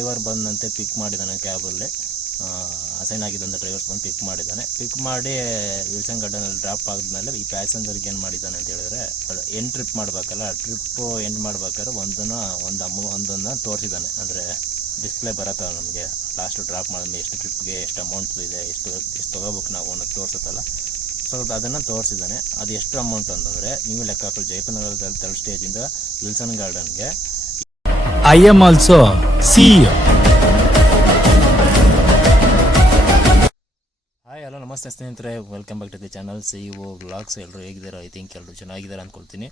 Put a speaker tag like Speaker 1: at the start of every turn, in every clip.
Speaker 1: Driver ಬಂದಂತೆ pick ಮಾಡಿದ್ದಾನೆ ಕ್ಯಾಬಲ್ಲಿ. ಅಸೈನ್ ಆಗಿದ್ದಂಥ ಡ್ರೈವರ್ಸ್ ಬಂದು ಪಿಕ್ ಮಾಡಿದ್ದಾನೆ. ಪಿಕ್ ಮಾಡಿ ವಿಲ್ಸನ್ ಗಾರ್ಡನಲ್ಲಿ ಡ್ರಾಪ್ ಆದಮೇಲೆ ಈ ಪ್ಯಾಸೆಂಜರ್ಗೆ ಏನು ಮಾಡಿದ್ದಾನೆ ಅಂತ ಹೇಳಿದ್ರೆ ಎಂಡ್ ಟ್ರಿಪ್ ಮಾಡಬೇಕಲ್ಲ ಟ್ರಿಪ್ಪು ಎಂಡ್ ಮಾಡ್ಬೇಕಾದ್ರೆ ಒಂದನ್ನು, ಒಂದು ಅಮೌ ಒಂದನ್ನು ತೋರಿಸಿದ್ದಾನೆ. ಅಂದರೆ ಡಿಸ್ಪ್ಲೇ ಬರತ್ತಲ್ಲ ನಮಗೆ. ಲಾಸ್ಟ್ ಡ್ರಾಪ್ ಮಾಡಿದ್ಮೇಲೆ ಎಷ್ಟು ಟ್ರಿಪ್ಗೆ ಎಷ್ಟು ಅಮೌಂಟ್ ಇದೆ, ಎಷ್ಟು ಎಷ್ಟು ತೊಗೋಬೇಕು ನಾವು ಅನ್ನೋದು ತೋರಿಸುತ್ತಲ್ಲ. ಸೊ ಅದನ್ನು ತೋರಿಸಿದ್ದಾನೆ. ಅದು ಎಷ್ಟು ಅಮೌಂಟ್ ಅಂತಂದರೆ, ನೀವು ಲೆಕ್ಕ ಹಾಕೊಳ್ಳಿ ಜಯಪುರನಗರದಲ್ಲಿ ತರ್ಡ್ ಸ್ಟೇಜಿಂದ ವಿಲ್ಸನ್ ಗಾರ್ಡನ್ಗೆ
Speaker 2: I am also
Speaker 1: C hello ನಮಸ್ತೆ ಸ್ನೇಹಿತರೆ. Welcome back to the channel C O vlogs ಎಲ್ಲರೂ ಹೇಗಿದ್ದಾರೆ? ಐ ಥಿಂಕ್ ಎಲ್ಲರೂ ಚೆನ್ನಾಗಿದ್ದಾರೆ ಅಂದ್ಕೊಳ್ತೀನಿ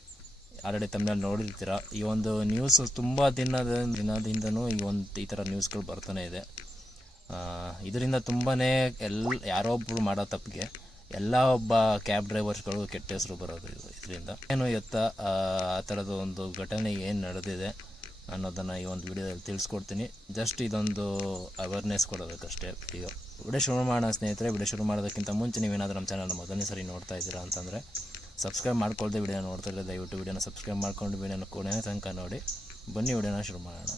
Speaker 1: ಆಲ್ರೆಡಿ ತಮ್ಮಲ್ಲಿ ನೋಡಿರ್ತೀರ? ಈ ಒಂದು ನ್ಯೂಸ್ ತುಂಬ ದಿನದ, ದಿನದಿಂದನೂ ಈ ಒಂದು ಈ ಥರ ನ್ಯೂಸ್ಗಳು ಬರ್ತಾನೆ ಇದೆ. ಇದರಿಂದ ತುಂಬಾ ಎಲ್ಲ ಯಾರೋ ಒಬ್ಬರು ಮಾಡೋ ತಪ್ಪಿಗೆ ಎಲ್ಲ ಒಬ್ಬ ಕ್ಯಾಬ್ ಡ್ರೈವರ್ಸ್ಗಳು ಕೆಟ್ಟ ಹೆಸರು ಬರೋದು ಇದು ಇದರಿಂದ. ಏನು ಎತ್ತ ಆ ಥರದ ಒಂದು ಘಟನೆ ಏನು ನಡೆದಿದೆ? ಅನ್ನೋದನ್ನು ಈ ಒಂದು ವಿಡಿಯೋದಲ್ಲಿ ತಿಳಿಸ್ಕೊಡ್ತೀನಿ. ಜಸ್ಟ್ ಇದೊಂದು ಅವೇರ್ನೆಸ್ ಕೊಡೋದಕ್ಕಷ್ಟೇ. ಈಗ ವಿಡಿಯೋ ಶುರು ಮಾಡೋಣ ಸ್ನೇಹಿತರೆ, ವಿಡಿಯೋ ಶುರು ಮಾಡೋದಕ್ಕಿಂತ ಮುಂಚೆ ನೀವೇನಾದರೂ ನಮ್ಮ ಚಾನಲ್ನ ಮೊದಲನೇ ಸರಿ ನೋಡ್ತಾ ಇದ್ದೀರಾ ಅಂತಂದರೆ ಸಬ್ಸ್ಕ್ರೈಬ್ ಮಾಡ್ಕೊಳ್ದೆ ವಿಡಿಯೋ ನೋಡ್ತಾ ಇರೋ ದಯವಿಟ್ಟು ವಿಡಿಯೋನ ಸಬ್ಸ್ಕ್ರೈಬ್ ಮಾಡ್ಕೊಂಡು ವಿಡಿಯೋನ ಕೊನೆ ತನಕ ನೋಡಿ. ಬನ್ನಿ ವಿಡಿಯೋನ ಶುರು ಮಾಡೋಣ.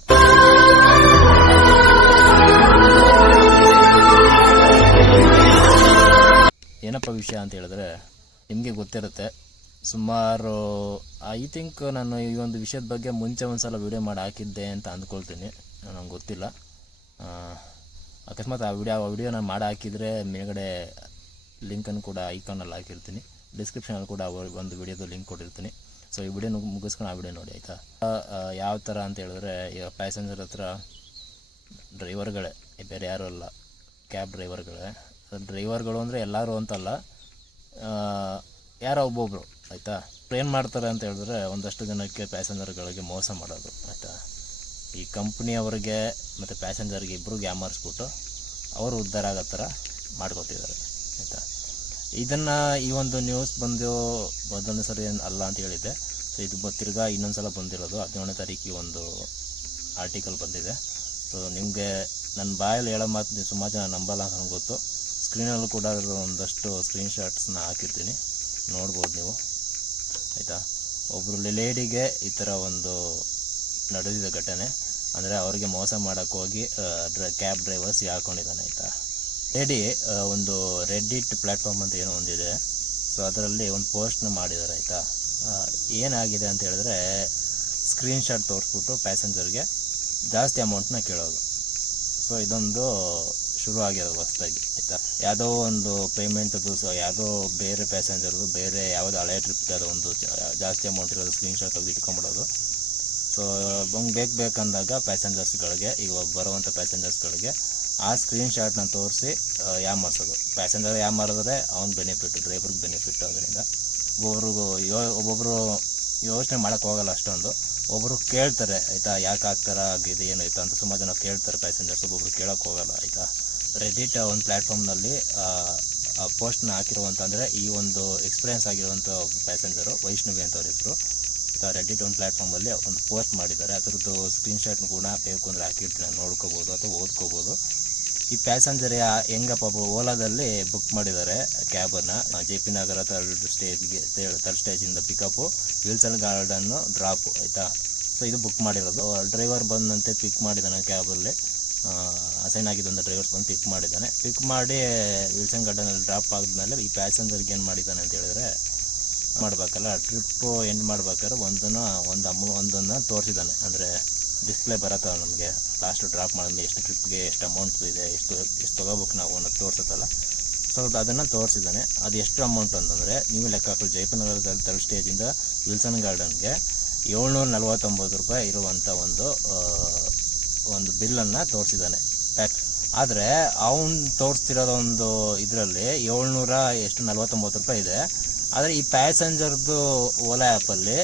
Speaker 1: ಏನಪ್ಪ ವಿಷಯ ಅಂತ ಹೇಳಿದ್ರೆ, ನಿಮಗೆ ಗೊತ್ತಿರುತ್ತೆ ಸುಮಾರು ಐ ಥಿಂಕ್ ನಾನು ಈ ಒಂದು ವಿಷಯದ ಬಗ್ಗೆ ಮುಂಚೆ ಒಂದು ಸಲ ವೀಡಿಯೋ ಮಾಡಿ ಹಾಕಿದ್ದೆ ಅಂತ ಅಂದ್ಕೊಳ್ತೀನಿ. ನಂಗೆ ಗೊತ್ತಿಲ್ಲ. ಅಕಸ್ಮಾತ್ ಆ ವಿಡಿಯೋ ಆ ವಿಡಿಯೋ ನಾನು ಮಾಡಿ ಹಾಕಿದರೆ ಮೇಲ್ಗಡೆ ಲಿಂಕನ್ನು ಕೂಡ ಐಕಾನಲ್ಲಿ ಹಾಕಿರ್ತೀನಿ. ಡಿಸ್ಕ್ರಿಪ್ಷನಲ್ಲಿ ಕೂಡ ಒಂದು ವಿಡಿಯೋದು ಲಿಂಕ್ ಕೊಟ್ಟಿರ್ತೀನಿ. ಸೊ ಈ ವಿಡಿಯೋ ಮುಗಿಸ್ಕೊಂಡು ಆ ವಿಡಿಯೋ ನೋಡಿ, ಆಯಿತಾ? ಯಾವ ಥರ ಅಂತ ಹೇಳಿದ್ರೆ ಈಗ ಪ್ಯಾಸೆಂಜರ್ ಹತ್ರ ಡ್ರೈವರ್ಗಳೇ ಬೇರೆ ಯಾರೂ ಅಲ್ಲ ಕ್ಯಾಬ್ ಡ್ರೈವರ್ಗಳೇ ಡ್ರೈವರ್ಗಳು ಅಂದರೆ ಎಲ್ಲರೂ ಅಂತಲ್ಲ ಯಾರೋ ಒಬ್ಬೊಬ್ಬರು ಆಯಿತಾ? ಏನು ಮಾಡ್ತಾರೆ ಅಂತ ಹೇಳಿದ್ರೆ ಒಂದಷ್ಟು ಜನಕ್ಕೆ ಪ್ಯಾಸೆಂಜರ್ಗಳಿಗೆ ಮೋಸ ಮಾಡೋದು, ಆಯಿತಾ? ಈ ಕಂಪ್ನಿಯವರಿಗೆ ಮತ್ತು ಪ್ಯಾಸೆಂಜರ್ಗೆ ಇಬ್ಬರಿಗೆ ಯಾಮಾರಿಸ್ಬಿಟ್ಟು ಅವರು ಉದ್ಧಾರ ಆಗೋ ಥರ ಮಾಡ್ಕೊತಿದ್ದಾರೆ, ಆಯಿತಾ? ಇದನ್ನು ಈ ಒಂದು ನ್ಯೂಸ್ ಬಂದು ಮೊದಲನೇ ಸರಿ ಅಲ್ಲ ಅಂತ ಹೇಳಿದ್ದೆ. ಸೊ ಇದು ತಿರ್ಗಾ ಇನ್ನೊಂದು ಸಲ ಬಂದಿರೋದು. ಹದಿನೇಳನೇ ತಾರೀಕಿಗೆ ಒಂದು ಆರ್ಟಿಕಲ್ ಬಂದಿದೆ. ಸೊ ನಿಮಗೆ ನನ್ನ ಬಾಯಲ್ಲಿ ಹೇಳೋ ಮಾತು ನೀವು ಸುಮಾರು ಜನ ನಂಬಲ್ಲ ಅಂತ ನನಗೆ ಗೊತ್ತು. ಸ್ಕ್ರೀನಲ್ಲೂ ಕೂಡ ಒಂದಷ್ಟು ಸ್ಕ್ರೀನ್ ಶಾಟ್ಸ್ನ ಹಾಕಿರ್ತೀನಿ. ನೋಡ್ಬೋದು ನೀವು. ಆಯಿತಾ ಒಬ್ಬರು ಲೇಡಿಗೆ ಈ ಥರ ಒಂದು ನಡೆದಿದ ಘಟನೆ. ಅಂದರೆ ಅವರಿಗೆ ಮೋಸ ಮಾಡೋಕ್ಕೆ ಹೋಗಿ ಡ್ರೈ, ಕ್ಯಾಬ್ ಡ್ರೈವರ್ಸ್ ಹಾಕೊಂಡಿದ್ದಾನೆ ಆಯಿತಾ. ಲೇಡಿ ಒಂದು ರೆಡ್ಡಿಟ್ ಪ್ಲ್ಯಾಟ್ಫಾರ್ಮ್ ಅಂತ ಏನೋ ಒಂದಿದೆ. ಸೊ ಅದರಲ್ಲಿ ಒಂದು ಪೋಸ್ಟ್ನ ಮಾಡಿದ್ದಾರೆ ಆಯಿತಾ. ಏನಾಗಿದೆ ಅಂತ ಹೇಳಿದ್ರೆ ಸ್ಕ್ರೀನ್ ಶಾಟ್ ತೋರಿಸ್ಬಿಟ್ಟು ಪ್ಯಾಸೆಂಜರ್ಗೆ ಜಾಸ್ತಿ ಅಮೌಂಟ್ನ ಕೇಳೋದು. ಸೊ ಇದೊಂದು ಶುರು ಆಗ್ಯದ ಹೊಸದಾಗಿ ಆಯಿತಾ? ಯಾವುದೋ ಒಂದು ಪೇಮೆಂಟ್ದು ಸೊ, ಯಾವುದೋ ಬೇರೆ ಪ್ಯಾಸೆಂಜರ್ದು ಬೇರೆ ಯಾವುದೋ ಹಳೆ ಟ್ರಿಪ್ ಯಾವುದೋ ಒಂದು ಜಾಸ್ತಿ ಅಮೌಂಟ್ ಇರೋದು ಸ್ಕ್ರೀನ್ಶಾಟ್ ತೆಗೆದು ಇಟ್ಕೊಂಬಿಡೋದು ಸೊ ಬಂಗ್ ಬೇಕು ಬೇಕಂದಾಗ ಪ್ಯಾಸೆಂಜರ್ಸ್ಗಳಿಗೆ ಇವಾಗ ಬರುವಂಥ ಪ್ಯಾಸೆಂಜರ್ಸ್ಗಳಿಗೆ ಆ ಸ್ಕ್ರೀನ್ಶಾಟ್ನ ತೋರಿಸಿ ಯಾಮಾರಿಸೋದು ಪ್ಯಾಸೆಂಜರ್ ಯಾಮಾರಿದ್ರೆ ಅವ್ನು ಬೆನಿಫಿಟ್ ಡ್ರೈವರ್ಗೆ ಬೆನಿಫಿಟ್ ಅದರಿಂದ ಒಬ್ಬೊಬ್ರಿಗೂ ಯೋ ಒಬ್ಬೊಬ್ಬರು ಯೋಚನೆ ಮಾಡೋಕ್ಕೆ ಹೋಗಲ್ಲ ಅಷ್ಟೊಂದು. ಒಬ್ಬರು ಕೇಳ್ತಾರೆ, ಆಯಿತಾ, ಯಾಕೆ ಆಗ್ತಾರ ಆಗಿದೆ ಏನಾಯ್ತು ಅಂತ ಸುಮಾರು ಜನ ಕೇಳ್ತಾರೆ ಪ್ಯಾಸೆಂಜರ್ಸ್ ಒಬ್ಬೊಬ್ರು ಕೇಳೋಕೆ ಹೋಗಲ್ಲ, ಆಯಿತಾ? ರೆಡಿಟ್ ಒಂದು ಪ್ಲ್ಯಾಟ್ಫಾರ್ಮ್ನಲ್ಲಿ ಪೋಸ್ಟ್ನ ಹಾಕಿರುವಂಥ ಅಂದರೆ ಈ ಒಂದು ಎಕ್ಸ್ಪೀರಿಯನ್ಸ್ ಆಗಿರುವಂಥ ಪ್ಯಾಸೆಂಜರು ವೈಷ್ಣವಿ ಅಂತ ಅವ್ರ ಹೆಸರು ರೆಡಿಟ್ ಒಂದು ಪ್ಲ್ಯಾಟ್ಫಾರ್ಮಲ್ಲಿ ಒಂದು ಪೋಸ್ಟ್ ಮಾಡಿದ್ದಾರೆ. ಅದರದ್ದು ಸ್ಕ್ರೀನ್ಶಾಟ್ ಕೂಡ ಬೇಕು ಅಂದರೆ ಹಾಕಿರ್ತೀನಿ, ನೋಡ್ಕೋಬೋದು ಅಥವಾ ಓದ್ಕೋಬೋದು. ಈ ಪ್ಯಾಸೆಂಜರ್ ಯಾ ಹೆಂಗಪ್ಪ ಓಲಾದಲ್ಲಿ ಬುಕ್ ಮಾಡಿದ್ದಾರೆ ಕ್ಯಾಬನ್ನು ಜೆ ಪಿ ನಗರ ತರ್ಡ್ ಸ್ಟೇಜ್ಗೆ ತರ್ಡ್ ಸ್ಟೇಜಿಂದ ಪಿಕಪ್ಪು ವಿಲ್ಸನ್ ಗಾರ್ಡನ್ನು ಡ್ರಾಪು ಆಯಿತಾ? ಸೊ ಇದು ಬುಕ್ ಮಾಡಿರೋದು. ಡ್ರೈವರ್ ಬಂದಂತೆ ಪಿಕ್ ಮಾಡಿದ್ದಾನೆ ಕ್ಯಾಬಲ್ಲಿ ಅಸೈನ್ ಆಗಿದ್ದಂಥ ಡ್ರೈವರ್ಸ್ ಬಂದು ಪಿಕ್ ಮಾಡಿದ್ದಾನೆ. ಪಿಕ್ ಮಾಡಿ ವಿಲ್ಸನ್ ಗಾರ್ಡನಲ್ಲಿ ಡ್ರಾಪ್ ಆದ್ಮೇಲೆ ಈ ಪ್ಯಾಸೆಂಜರ್ಗೆ ಏನು ಮಾಡಿದ್ದಾನೆ ಅಂತ ಹೇಳಿದ್ರೆ, ಮಾಡಬೇಕಲ್ಲ ಟ್ರಿಪ್ಪು ಎಂಡ್ ಮಾಡ್ಬೇಕಾದ್ರೆ ಒಂದನ್ನು, ಒಂದು ಅಮೌ, ಒಂದನ್ನು ತೋರಿಸಿದ್ದಾನೆ. ಅಂದರೆ ಡಿಸ್ಪ್ಲೇ ಬರತ್ತಲ್ಲ ನಮಗೆ. ಲಾಸ್ಟ್ ಡ್ರಾಪ್ ಮಾಡಿದ್ಮೇಲೆ ಎಷ್ಟು ಟ್ರಿಪ್ಗೆ ಎಷ್ಟು ಅಮೌಂಟ್ ಇದೆ, ಎಷ್ಟು ಎಷ್ಟು ತೊಗೋಬೇಕು ನಾವು ಅನ್ನೋದು ತೋರಿಸುತ್ತಲ್ಲ. ಸೊ ಅದನ್ನು ತೋರಿಸಿದ್ದಾನೆ. ಅದು ಎಷ್ಟು ಅಮೌಂಟ್ ಅಂತಂದರೆ, ನೀವು ಲೆಕ್ಕ ಹಾಕಿ ಜಯಪುರನಗರದಲ್ಲಿ ತರ್ಡ್ ಸ್ಟೇಜಿಂದ ವಿಲ್ಸನ್ ಗಾರ್ಡನ್ಗೆ ಏಳ್ನೂರ ನಲ್ವತ್ತೊಂಬತ್ತು ರೂಪಾಯಿ ಇರುವಂಥ ಒಂದು ಒಂದು ಬಿಲ್ಲನ್ನು ತೋರಿಸಿದ್ದಾನೆ ಪ್ಯಾಕ್ ಆದರೆ ಅವನು ತೋರಿಸ್ತಿರೋದು ಒಂದು ಇದರಲ್ಲಿ ಏಳ್ನೂರ ಎಷ್ಟು ನಲ್ವತ್ತೊಂಬತ್ತು ರೂಪಾಯಿ ಇದೆ. ಆದರೆ ಈ ಪ್ಯಾಸೆಂಜರ್ದು ಓಲಾ ಆ್ಯಪಲ್ಲಿ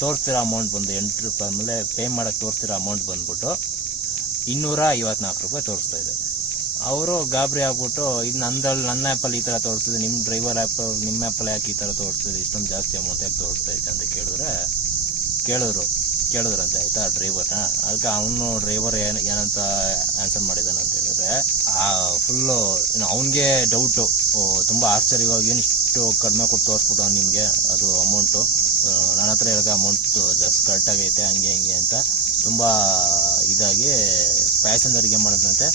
Speaker 1: ತೋರಿಸ್ತಿರೋ ಅಮೌಂಟ್ ಬಂದು ಎಂಟು ರೂಪಾಯಿ ಆಮೇಲೆ ಪೇ ಮಾಡೋಕ್ಕೆ ತೋರಿಸ್ತಿರೋ ಅಮೌಂಟ್ ಬಂದ್ಬಿಟ್ಟು ಇನ್ನೂರ ಐವತ್ನಾಲ್ಕು ರೂಪಾಯಿ ತೋರಿಸ್ತಾ ಇದೆ. ಅವರು ಗಾಬರಿ ಆಗ್ಬಿಟ್ಟು, ಇದು ನಂದಲ್ಲಿ ನನ್ನ ಆ್ಯಪಲ್ಲಿ ಈ ಥರ ತೋರಿಸ್ತಿದೆ ನಿಮ್ಮ ಡ್ರೈವರ್ ಆ್ಯಪ್ ನಿಮ್ಮ ಆ್ಯಪಲ್ಲಿ ಯಾಕೆ ಈ ಥರ ತೋರಿಸ್ತಿದೆ, ಇಷ್ಟೊಂದು ಜಾಸ್ತಿ ಅಮೌಂಟ್ ಯಾಕೆ ತೋರಿಸ್ತಾ ಇದೆ ಅಂತ ಕೇಳಿದ್ರೆ ಕೇಳಿದ್ರು ಕೇಳಿದ್ರಂತೆ, ಆಯ್ತಾ ಡ್ರೈವರ್ನ ಅದಕ್ಕೆ ಅವನು ಡ್ರೈವರ್ ಏನು, ಏನಂತ ಆನ್ಸರ್ ಮಾಡಿದಾನೆ ಅಂತ ಹೇಳಿದ್ರೆ, ಆ ಫುಲ್ಲು ಅವನಿಗೆ ಡೌಟು ತುಂಬ ಆಶ್ಚರ್ಯವಾಗಿ ಏನು ಇಷ್ಟು ಕಡಿಮೆ ಕೊಟ್ಟು ತೋರಿಸ್ಬಿಟ್ಟು ನಿಮಗೆ, ಅದು ಅಮೌಂಟು ನನ್ನ ಹತ್ರ ಹೇಳಿದ ಅಮೌಂಟ್ ಜಾಸ್ತಿ ಕರೆಕ್ಟಾಗೈತೆ ಹಂಗೆ, ಹಿಂಗೆ ಅಂತ ತುಂಬ ಇದಾಗಿ ಪ್ಯಾಸೆಂಜರ್ಗೆ ಮಾಡಿದಂತೆ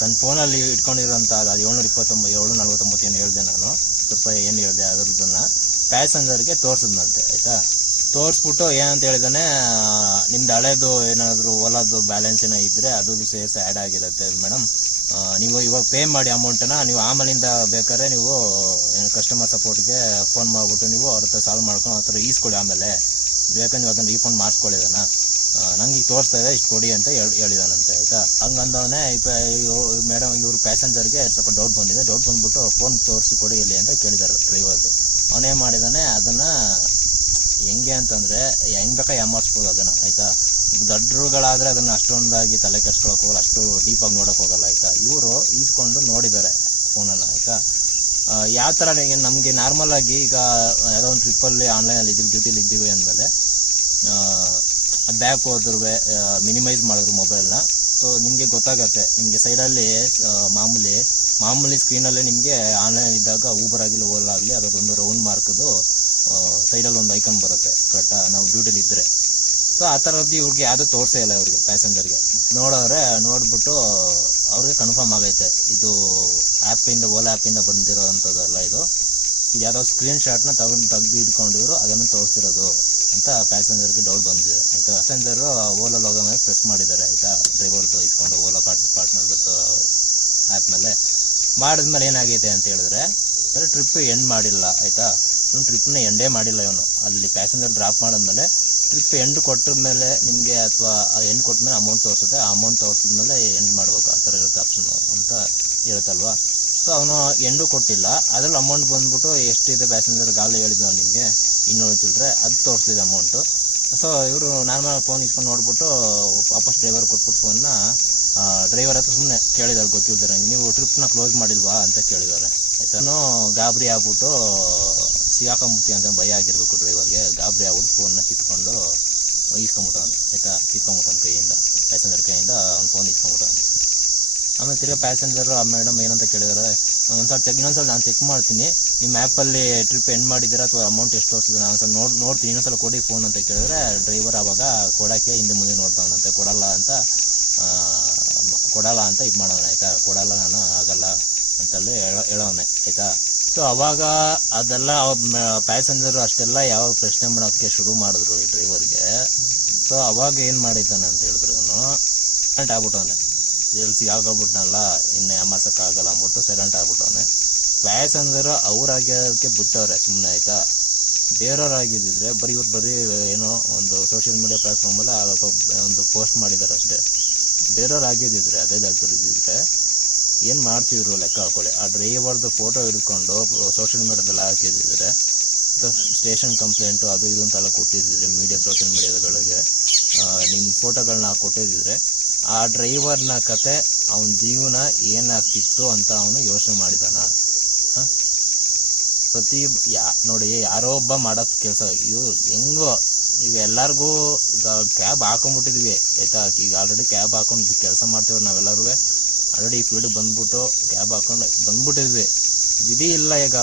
Speaker 1: ತನ್ನ ಫೋನಲ್ಲಿ ಇಟ್ಕೊಂಡಿರೋಂಥ ಅದು ಏಳ್ನೂರ ಇಪ್ಪತ್ತೊಂಬ ಏಳು ನಲ್ವತ್ತೊಂಬತ್ತು ಏನು ಹೇಳಿದೆ ನಾನು. ರೂಪಾಯಿ ಏನು ಹೇಳಿದೆ ಅದರದನ್ನ ಪ್ಯಾಸೆಂಜರ್ಗೆ ತೋರಿಸಿದ್ನಂತೆ, ಆಯಿತಾ? ತೋರಿಸ್ಬಿಟ್ಟು ಏನಂತ ಹೇಳಿದಾನೆ, ನಿಮ್ದು ಹಳೇದು ಏನಾದರೂ ಹೊಲದ್ದು ಬ್ಯಾಲೆನ್ಸ್ ಏನೋ ಇದ್ದರೆ ಅದು ಸೇರಿಸಿ ಆ್ಯಡ್ ಆಗಿರುತ್ತೆ ಮೇಡಮ್ ನೀವು ಇವಾಗ ಪೇ ಮಾಡಿ ಅಮೌಂಟನ್ನು ನೀವು ಆಮೇಲಿಂದ ಬೇಕಾದ್ರೆ ನೀವು ಕಸ್ಟಮರ್ ಸಪೋರ್ಟ್ಗೆ ಫೋನ್ ಮಾಡಿಬಿಟ್ಟು ನೀವು ಅವ್ರ ಹತ್ರ ಸಾಲ್ವ್ ಮಾಡ್ಕೊಂಡು ಅವ್ರ ಹತ್ರ ಈಸ್ಕೊಳ್ಳಿ ಆಮೇಲೆ. ಬೇಕಂದ್ರೆ ನೀವು ಅದನ್ನು ರೀಫಂಡ್ ಮಾಡಿಸ್ಕೊಳ್ಳಿದಾನ ನಂಗೆ ಈಗ ತೋರಿಸ್ತಾ ಇದೆ, ಇಷ್ಟು ಕೊಡಿ ಅಂತ ಹೇಳಿ, ಹೇಳಿದಾನಂತೆ, ಆಯ್ತಾ? ಹಂಗಂದವನೇ ಮೇಡಮ್ ಇವರು ಪ್ಯಾಸೆಂಜರ್ಗೆ ಸ್ವಲ್ಪ ಡೌಟ್ ಬಂದಿದೆ. ಡೌಟ್ ಬಂದ್ಬಿಟ್ಟು ಫೋನ್ ತೋರಿಸಿ ಕೊಡಿ ಇಲ್ಲಿ ಅಂತ ಕೇಳಿದ್ದಾರೆ ಡ್ರೈವರ್ದು ಅವನೇ ಮಾಡಿದಾನೆ, ಅದನ್ನ ಹೆಂಗೆ ಅಂತಂದ್ರೆ, ಹೆಂಗ್ ಬೇಕಾ ಎಮ್ಮರ್ಸ್ಬೋದು ಅದನ್ನ, ಆಯ್ತಾ? ದೊಡ್ಡರುಗಳಾದ್ರೆ ಅದನ್ನ ಅಷ್ಟೊಂದಾಗಿ ತಲೆ ಕೆಡ್ಸ್ಕೊಳಕ್ ಹೋಗಲ್ಲ, ಅಷ್ಟು ಡೀಪಾಗಿ ನೋಡಕ್ ಹೋಗಲ್ಲ, ಆಯ್ತಾ? ಇವರು ಈಸ್ಕೊಂಡು ನೋಡಿದ್ದಾರೆ ಫೋನನ್ನು, ಆಯ್ತಾ? ಯಾವ ಥರ ನಮಗೆ ನಾರ್ಮಲ್ ಆಗಿ ಈಗ ಯಾವುದೋ ಒಂದು ಟ್ರಿಪ್ಪಲ್ಲಿ ಆನ್ಲೈನಲ್ಲಿ ಇದ್ದೀವಿ ಡ್ಯೂಟಿಲಿ ಇದ್ದೀವಿ ಅಂದಮೇಲೆ ಬ್ಯಾಕ್ ಹೋದ್ರು ಮಿನಿಮೈಸ್ ಮಾಡಿದ್ರು ಮೊಬೈಲ್ನ ಸೊ ನಿಮಗೆ ಗೊತ್ತಾಗತ್ತೆ, ನಿಮಗೆ ಸೈಡಲ್ಲಿ ಮಾಮೂಲಿ ಮಾಮೂಲಿ ಸ್ಕ್ರೀನಲ್ಲೇ ನಿಮಗೆ ಆನ್ಲೈನ್ ಇದ್ದಾಗ ಊಬರ್ ಆಗಿಲ್ಲ ಓಲಾ ಆಗಲಿ, ಅದೊಂದು ರೌಂಡ್ ಮಾರ್ಕ್ದು ಸೈಡಲ್ಲಿ ಒಂದು ಐಕನ್ ಬರುತ್ತೆ. ಕರೆಕ್ಟಾ ನಾವು ಡ್ಯೂಟಿಲಿ ಇದ್ದರೆ ಸೊ ಆ ಥರದ್ದು ಇವ್ರಿಗೆ ಯಾವುದೂ ತೋರಿಸೇ ಇಲ್ಲ ಇವ್ರಿಗೆ ಪ್ಯಾಸೆಂಜರ್ಗೆ ನೋಡೋರೆ, ನೋಡ್ಬಿಟ್ಟು, ಅವ್ರಿಗೆ ಕನ್ಫರ್ಮ್ ಆಗೈತೆ. ಇದು ಆ್ಯಪಿಂದ ಓಲಾ ಆ್ಯಪಿಂದ ಬಂದಿರೋ ಅಂಥದ್ದಲ್ಲ ಇದು. ಇದು ಯಾವುದೋ ಸ್ಕ್ರೀನ್ ಶಾಟ್ನ ತಗೊಂಡು ತೆಗ್ದು ಇಟ್ಕೊಂಡಿದ್ರು ಅದನ್ನು ತೋರಿಸ್ತಿರೋದು ಅಂತ ಪ್ಯಾಸೆಂಜರ್ಗೆ ಡೌಟ್ ಬಂದಿದೆ, ಆಯ್ತಾ? ಪ್ಯಾಸೆಂಜರು ಓಲಾ ಲೋಗೋ ಮೇಲೆ ಪ್ರೆಸ್ ಮಾಡಿದ್ದಾರೆ, ಆಯ್ತಾ? ಡ್ರೈವರ್ದು ಇಟ್ಕೊಂಡು ಓಲಾ ಪಾರ್ಟ್ ಪಾರ್ಟ್ನರ್ ಆ್ಯಪ್ ಮೇಲೆ. ಮಾಡಿದ್ಮೇಲೆ ಏನಾಗೈತೆ ಅಂತ ಹೇಳಿದ್ರೆ ಟ್ರಿಪ್ ಎಂಡ್ ಮಾಡಿಲ್ಲ, ಆಯ್ತಾ? ಇವನು ಟ್ರಿಪ್ನ ಎಂಡೇ ಮಾಡಿಲ್ಲ ಇವನು. ಅಲ್ಲಿ ಪ್ಯಾಸೆಂಜರ್ ಡ್ರಾಪ್ ಮಾಡಿದ್ಮೇಲೆ ಟ್ರಿಪ್ ಎಂಡ್ ಕೊಟ್ಟಿದ್ಮೇಲೆ ನಿಮಗೆ ಅಥವಾ ಎಂಡ್ ಕೊಟ್ಟ ಮೇಲೆ ಅಮೌಂಟ್ ತೋರಿಸುತ್ತೆ. ಆ ಅಮೌಂಟ್ ತೋರಿಸಿದ್ಮೇಲೆ ಎಂಡ್ ಮಾಡ್ಬೇಕು. ಆ ಥರ ಇರುತ್ತೆ ಆಪ್ಷನ್ನು ಅಂತ ಇರುತ್ತಲ್ವಾ? ಸೊ ಅವನು ಎಂಡು ಕೊಟ್ಟಿಲ್ಲ. ಅದ್ರಲ್ಲಿ ಅಮೌಂಟ್ ಬಂದ್ಬಿಟ್ಟು ಎಷ್ಟಿದೆ ಪ್ಯಾಸೆಂಜರ್ ಗಾಲಿ ಹೇಳಿದ್ನು ನಿಮಗೆ? ಇನ್ನೂರು ಚಿಲ್ಲರೆ ಅದು ತೋರಿಸ್ತಿದೆ ಅಮೌಂಟು ಸೊ ಇವರು ನಾರ್ಮಲ್ ಫೋನ್ ಇಸ್ಕೊಂಡು ನೋಡ್ಬಿಟ್ಟು ವಾಪಸ್ ಡ್ರೈವರ್ ಕೊಟ್ಬಿಟ್ಟು ಫೋನ್ನ ಡ್ರೈವರ್ ಹತ್ರ ಸುಮ್ಮನೆ ಕೇಳಿದಾರೆ, ಗೊತ್ತಿಲ್ದಿರಂಗೆ. ನೀವು ಟ್ರಿಪ್ನ ಕ್ಲೋಸ್ ಮಾಡಿಲ್ವಾ ಅಂತ ಕೇಳಿದ್ದಾರೆ ಆಯ್ತಾನು ಗಾಬರಿ ಆಗ್ಬಿಟ್ಟು ಸಿಗಾಕೊಂಬಿಡ್ತೀವಿ ಅಂತ ಭಯ ಆಗಿರ್ಬೇಕು ಡ್ರೈವರ್ಗೆ. ಗಾಬರಿ ಆಗ್ಬಿಟ್ಟು ಫೋನ್ನ ಕಿತ್ಕೊಂಡು ಈಸ್ಕೊಂಬಿಟ್ಟವನೆ, ಆಯ್ತಾ? ಕಿತ್ಕೊಂಬಿಟ್ಟವನ ಕೈಯಿಂದ ಪ್ಯಾಸೆಂಜರ್ ಕೈಯಿಂದ ಅವ್ನು ಫೋನ್ ಈಸ್ಕೊಂಬಿಟ್ಟವನೆ. ಆಮೇಲೆ ತಿರ್ಗಿ ಪ್ಯಾಸೆಂಜರು ಆ ಮೇಡಮ್ ಏನಂತ ಕೇಳಿದಾರೆ, ಒಂದ್ಸಲ ಚೆಕ್ ಇನ್ನೊಂದ್ಸಲ ನಾನು ಚೆಕ್ ಮಾಡ್ತೀನಿ. ನಿಮ್ಮ ಆ್ಯಪಲ್ಲಿ ಟ್ರಿಪ್ ಎಂಡ್ ಮಾಡಿದ್ದೀರಾ ಅಥವಾ ಅಮೌಂಟ್ ಎಷ್ಟು ತೋರಿಸಿದ್ರೆ ನಾನು ಒಂದ್ಸಲ ನೋಡಿ, ನೋಡ್ತೀನಿ, ಇನ್ನೊಂದ್ಸಲ ಕೊಡಿ ಫೋನ್ ಅಂತ ಕೇಳಿದ್ರೆ ಡ್ರೈವರ್ ಆವಾಗ ಕೊಡೋಕ್ಕೆ ಹಿಂದೆ ಮುಂದೆ ನೋಡ್ತಾವನಂತೆ ಕೊಡಲ್ಲ ಅಂತ ಕೊಡಲ್ಲ ಅಂತ ಇದು ಮಾಡೋಣ ಆಯ್ತಾ? ಕೊಡಲ್ಲ ನಾನು, ಆಗಲ್ಲ ಅಂತಲ್ಲಿ ಹೇಳೋ ಹೇಳೋನೆ ಆಯ್ತಾ? ಸೊ ಅವಾಗ ಅದೆಲ್ಲ ಪ್ಯಾಸೆಂಜರ್ ಅಷ್ಟೆಲ್ಲ ಯಾವಾಗ ಪ್ರಶ್ನೆ ಮಾಡೋಕ್ಕೆ ಶುರು ಮಾಡಿದ್ರು ಈ ಡ್ರೈವರ್ಗೆ ಸೊ ಅವಾಗ ಏನು ಮಾಡಿದ್ದಾನೆ ಅಂತ ಹೇಳಿದ್ರು ಇವನು. ಸೈಲೆಂಟ್ ಆಗ್ಬಿಟ್ಟವನೆ. ಎಲ್ಲಿ ಆಗೋಗ್ಬಿಟ್ನಲ್ಲ, ಇನ್ನು ಆಗಲ್ಲ ಅಂದ್ಬಿಟ್ಟು ಸೈಲೆಂಟ್ ಆಗ್ಬಿಟ್ಟವನೆ. ಪ್ಯಾಸೆಂಜರ್ ಅವ್ರಾಗ್ಯೋದಕ್ಕೆ ಬಿಟ್ಟವ್ರೆ ಸುಮ್ಮನೆ ಆಯಿತಾ? ಬೇರೆಯವ್ರಾಗಿದ್ದಿದ್ರೆ ಬರೀ ಇವ್ರು ಬರೀ, ಏನೋ ಒಂದು ಸೋಷಿಯಲ್ ಮೀಡಿಯಾ ಪ್ಲಾಟ್ಫಾರ್ಮಲ್ಲಿ ಒಂದು ಪೋಸ್ಟ್ ಮಾಡಿದ್ದಾರೆ ಅಷ್ಟೇ. ಬೇರೆಯವ್ರು ಆಗಿದ್ದಿದ್ರೆ ಅದೇ ಜಾಗದಲ್ಲಿ ಇದ್ದಿದ್ರೆ ಏನು ಮಾಡ್ತಿದ್ರು ಲೆಕ್ಕ ಹಾಕೊಳ್ಳಿ. ಆ ಡ್ರೈವರ್ದು ಫೋಟೋ ಹಿಡ್ಕೊಂಡು ಸೋಷಿಯಲ್ ಮೀಡಿಯಾದಲ್ಲಿ ಹಾಕಿದ್ದಿದ್ರೆ ಸ್ಟೇಷನ್ ಕಂಪ್ಲೇಂಟು ಅದು ಇದು ಅಂತೆಲ್ಲ ಕೊಟ್ಟಿದ್ದಿದ್ರೆ ಮೀಡಿಯಾ ಸೋಷಿಯಲ್ ಮೀಡಿಯಾಗಳಿಗೆ ನಿಮ್ಮ ಫೋಟೋಗಳನ್ನ ಕೊಟ್ಟಿದ್ದಿದ್ರೆ ಆ ಡ್ರೈವರ್ನ ಕತೆ ಅವನ ಜೀವನ ಏನಾಗ್ತಿತ್ತು ಅಂತ ಅವನು ಯೋಚನೆ ಮಾಡಿದಾನ. ಹಾಂ? ಪ್ರತಿ ಯಾ, ನೋಡಿ, ಯಾರೋ ಒಬ್ಬ ಮಾಡೋದ್ ಕೆಲಸ, ಇದು ಹೆಂಗೋ, ಈಗ ಎಲ್ಲರಿಗೂ ಈಗ ಕ್ಯಾಬ್ ಹಾಕೊಂಡ್ಬಿಟ್ಟಿದ್ವಿ. ಆಯ್ತಾ? ಈಗ ಆಲ್ರೆಡಿ ಕ್ಯಾಬ್ ಹಾಕೊಂಡು ಕೆಲಸ ಮಾಡ್ತೀವಿ ನಾವೆಲ್ಲರೂ ಆಲ್ರೆಡಿ ಈ ಫೀಲ್ಡ್ ಬಂದ್ಬಿಟ್ಟು ಕ್ಯಾಬ್ ಹಾಕೊಂಡು ಬಂದ್ಬಿಟ್ಟಿದ್ವಿ. ವಿಧಿ ಇಲ್ಲ ಈಗ.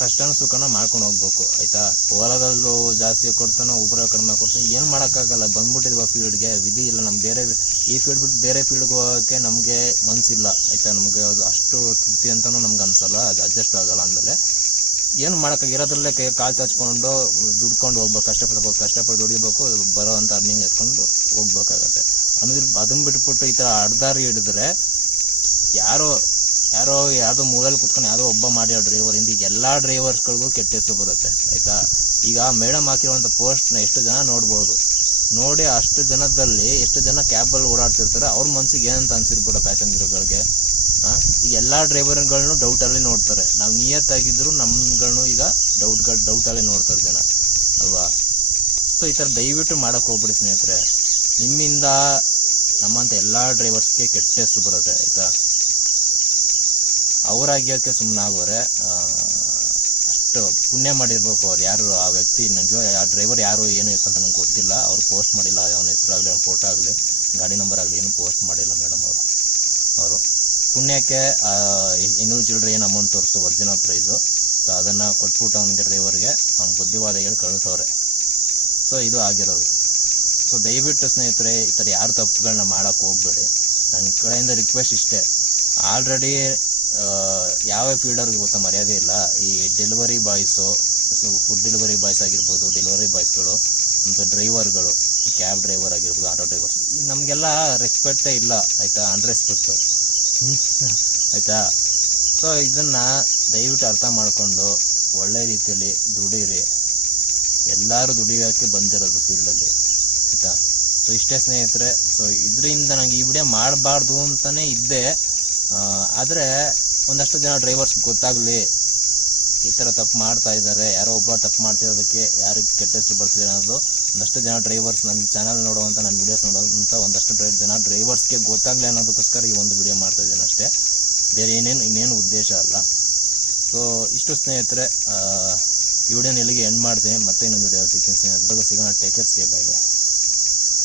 Speaker 1: ಕಷ್ಟ ಸುಖನ ಮಾಡ್ಕೊಂಡು ಹೋಗ್ಬೇಕು, ಆಯ್ತಾ? ಓಲಾದಲ್ಲೂ ಜಾಸ್ತಿ ಕೊಡ್ತಾನೋ ಉಪರ ಕಡಿಮೆ ಕೊಡ್ತಾನೋ, ಏನು ಮಾಡೋಕ್ಕಾಗಲ್ಲ. ಬಂದ್ಬಿಟ್ಟಿದ್ವಿ ಫೀಲ್ಡ್ಗೆ ವಿಧಿ ಇಲ್ಲ. ನಮ್ಗೆ ಬೇರೆ ಈ ಫೀಲ್ಡ್ ಬಿಟ್ಟು ಬೇರೆ ಫೀಲ್ಡ್ಗೆ ಹೋಗೋಕ್ಕೆ ನಮಗೆ ಮನಸ್ಸಿಲ್ಲ ಆಯ್ತಾ? ನಮಗೆ ಅದು ಅಷ್ಟು ತೃಪ್ತಿ ಅಂತಲೂ ನಮ್ಗೆ ಅನ್ಸಲ್ಲ, ಅದು ಅಡ್ಜಸ್ಟ್ ಆಗಲ್ಲ ಅಂದಮೇಲೆ. ಏನು ಮಾಡೋಕ್ಕಾಗ, ಇರೋದ್ರಲ್ಲೇ ಕೈ, ಕಾಲು ಚಾಚ್ಕೊಂಡು ದುಡ್ಕೊಂಡು ಹೋಗ್ಬೇಕು, ಕಷ್ಟಪಡ್ಬೇಕು, ಕಷ್ಟಪಟ್ಟು ದುಡಿಬೇಕು, ಬರೋ ಅಂತ ಅರ್ನಿಂಗ್ ಎತ್ಕೊಂಡು ಹೋಗ್ಬೇಕಾಗತ್ತೆ. ಅಂದ್ರೆ ಅದನ್ನ ಬಿಟ್ಬಿಟ್ಟು ಈ ಥರ ಅಡ್ದಾರಿ ಹಿಡಿದ್ರೆ ಯಾರೋ ಯಾರೋ ಯಾವುದೋ ಮೂರಲ್ಲಿ ಕುತ್ಕೊಂಡು ಯಾವುದೋ ಒಬ್ಬ ಮಾಡಿರೋ ಡ್ರೈವರಿಂದ ಈಗ ಎಲ್ಲ ಡ್ರೈವರ್ಸ್ಗಳಿಗೂ ಕೆಟ್ಟ ಹೆಸರು ಬರುತ್ತೆ, ಆಯ್ತಾ? ಈಗ ಮೇಡಮ್ ಹಾಕಿರುವಂಥ ಪೋಸ್ಟ್ನ ಎಷ್ಟು ಜನ ನೋಡ್ಬೋದು? ನೋಡಿ ಅಷ್ಟು ಜನದಲ್ಲಿ ಎಷ್ಟು ಜನ ಕ್ಯಾಬಲ್ಲಿ ಓಡಾಡ್ತಿರ್ತಾರೆ, ಅವ್ರ ಮನ್ಸಿಗೆ ಏನಂತ ಅನ್ಸಿರ್ಬೋದ ಪ್ಯಾಸೆಂಜರ್ಗಳಿಗೆ ಈಗ ಎಲ್ಲ ಡ್ರೈವರ್ಗಳನ್ನು ಡೌಟಲ್ಲಿ ನೋಡ್ತಾರೆ. ನಾವು ನಿಯತ್ತಾಗಿದ್ರು ನಮ್ಗಳನ್ನು ಈಗ ಡೌಟ್ಗಳು ಡೌಟಲ್ಲೇ ನೋಡ್ತಾರೆ ಜನ, ಅಲ್ವಾ? ಸೊ ಈ ಥರ ದಯವಿಟ್ಟು ಮಾಡೋಕೆ ಹೋಗ್ಬಿಡಿ ಸ್ನೇಹಿತರೆ. ನಿಮ್ಮಿಂದ ನಮ್ಮಂಥ ಎಲ್ಲ ಡ್ರೈವರ್ಸ್ಗೆ ಕೆಟ್ಟ ಹೆಸರು ಬರುತ್ತೆ, ಆಯ್ತಾ? ಅವರಾಗ್ಯೋಕ್ಕೆ ಸುಮ್ಮನೆ ಆಗೋರೆ ಅಷ್ಟು ಪುಣ್ಯ ಮಾಡಿರ್ಬೇಕು ಅವ್ರು ಯಾರು, ಆ ವ್ಯಕ್ತಿ ನನಗೆ ಆ ಡ್ರೈವರ್ ಯಾರು, ಏನು ಇತ್ತಂತ ನಂಗೆ ಗೊತ್ತಿಲ್ಲ. ಅವ್ರು ಪೋಸ್ಟ್ ಮಾಡಿಲ್ಲ, ಅವನ ಹೆಸರಾಗಲಿ, ಅವ್ನ ಫೋಟೋ ಆಗಲಿ, ಗಾಡಿ ನಂಬರ್ ಆಗಲಿ, ಏನು ಪೋಸ್ಟ್ ಮಾಡಿಲ್ಲ ಮೇಡಮ್ ಅವರು. ಅವರು ಪುಣ್ಯಕ್ಕೆ ಇನ್ನೂರು ಚಿಲ್ಲರೆ ಏನು ಅಮೌಂಟ್ ತೋರಿಸು ಒರಿಜಿನಲ್ ಪ್ರೈಸು ಸೊ ಅದನ್ನು ಕೊಟ್ಬಿಟ್ಟು ಅವನಿಗೆ ಡ್ರೈವರ್ಗೆ ಅವ್ನ ಬುದ್ಧಿವಾದ ಹೇಳಿ ಕಳಿಸೋರೆ ಸೊ ಇದು ಆಗಿರೋದು. ಸೊ ದಯವಿಟ್ಟು ಸ್ನೇಹಿತರೆ, ಈ ಥರ ಯಾರು ತಪ್ಪುಗಳನ್ನ ಮಾಡೋಕ್ಕೆ ಹೋಗ್ಬೇಡಿ. ನನ್ನ ಕಡೆಯಿಂದ ರಿಕ್ವೆಸ್ಟ್ ಇಷ್ಟೇ. ಆಲ್ರೆಡಿ ಯಾವ ಫೀಲ್ಡರ್ಗೆ ಗೊತ್ತಾ ಮರ್ಯಾದೆ ಇಲ್ಲ. ಈ delivery boys food delivery boys ಆಗಿರ್ಬೋದು ಡೆಲಿವರಿ ಬಾಯ್ಸ್ಗಳು ಮತ್ತು ಡ್ರೈವರ್ಗಳು ಕ್ಯಾಬ್ ಡ್ರೈವರ್ ಆಗಿರ್ಬೋದು ಆಟೋ ಡ್ರೈವರ್ಸ್ ನಮಗೆಲ್ಲ ರೆಸ್ಪೆಕ್ಟೇ ಇಲ್ಲ, ಆಯಿತಾ? ಅನ್ರೆಸ್ಪೆಕ್ಟು ಆಯಿತಾ? ಸೊ ಇದನ್ನು ದಯವಿಟ್ಟು ಅರ್ಥ ಮಾಡಿಕೊಂಡು, ಒಳ್ಳೆ ರೀತಿಯಲ್ಲಿ ದುಡೀರಿ. ಎಲ್ಲರೂ ದುಡಿಯೋಕ್ಕೆ ಬಂದಿರೋದು ಫೀಲ್ಡಲ್ಲಿ, ಆಯಿತಾ? ಸೊ ಇಷ್ಟೇ ಸ್ನೇಹಿತರೆ ಸೊ ಇದರಿಂದ ನಂಗೆ ಈ ವಿಡಿಯೋ ಮಾಡಬಾರ್ದು ಅಂತಲೇ ಇದ್ದೆ. ಆದರೆ ಒಂದಷ್ಟು ಜನ ಡ್ರೈವರ್ಸ್ ಗೊತ್ತಾಗಲಿ ಈ ಥರ ತಪ್ಪು ಮಾಡ್ತಾ ಇದ್ದಾರೆ ಯಾರೋ ಒಬ್ಬ ತಪ್ಪು ಮಾಡ್ತಿರೋದಕ್ಕೆ ಯಾರಿಗೆ ಕೆಟ್ಟ ಹೆಸರು ಬರ್ತಿದೆ ಅನ್ನೋದು ಒಂದಷ್ಟು ಜನ ಡ್ರೈವರ್ಸ್ ನನ್ನ ಚಾನಲ್ ನೋಡುವಂಥ ನನ್ನ ವಿಡಿಯೋಸ್ ನೋಡೋವಂಥ ಒಂದಷ್ಟು ಡ್ರೈ ಜನ ಡ್ರೈವರ್ಸ್ಗೆ ಗೊತ್ತಾಗಲಿ ಅನ್ನೋದಕ್ಕೋಸ್ಕರ ಈ ಒಂದು ವಿಡಿಯೋ ಮಾಡ್ತಾ ಇದ್ದೇನೆ ಅಷ್ಟೇ. ಬೇರೆ ಏನೇನು, ಇನ್ನೇನು ಉದ್ದೇಶ ಅಲ್ಲ. ಸೊ ಇಷ್ಟು ಸ್ನೇಹಿತರೆ ಈ ವಿಡಿಯೋನ ಇಲ್ಲಿಗೆ ಎಂಡ್ ಮಾಡ್ತೀನಿ. ಮತ್ತೆ ಇನ್ನೊಂದು ವಿಡಿಯೋ ಸಿಗ್ತೀನಿ ಸ್ನೇಹಿತರೆ. ಸಿಗೋಣ. Take care say bye bye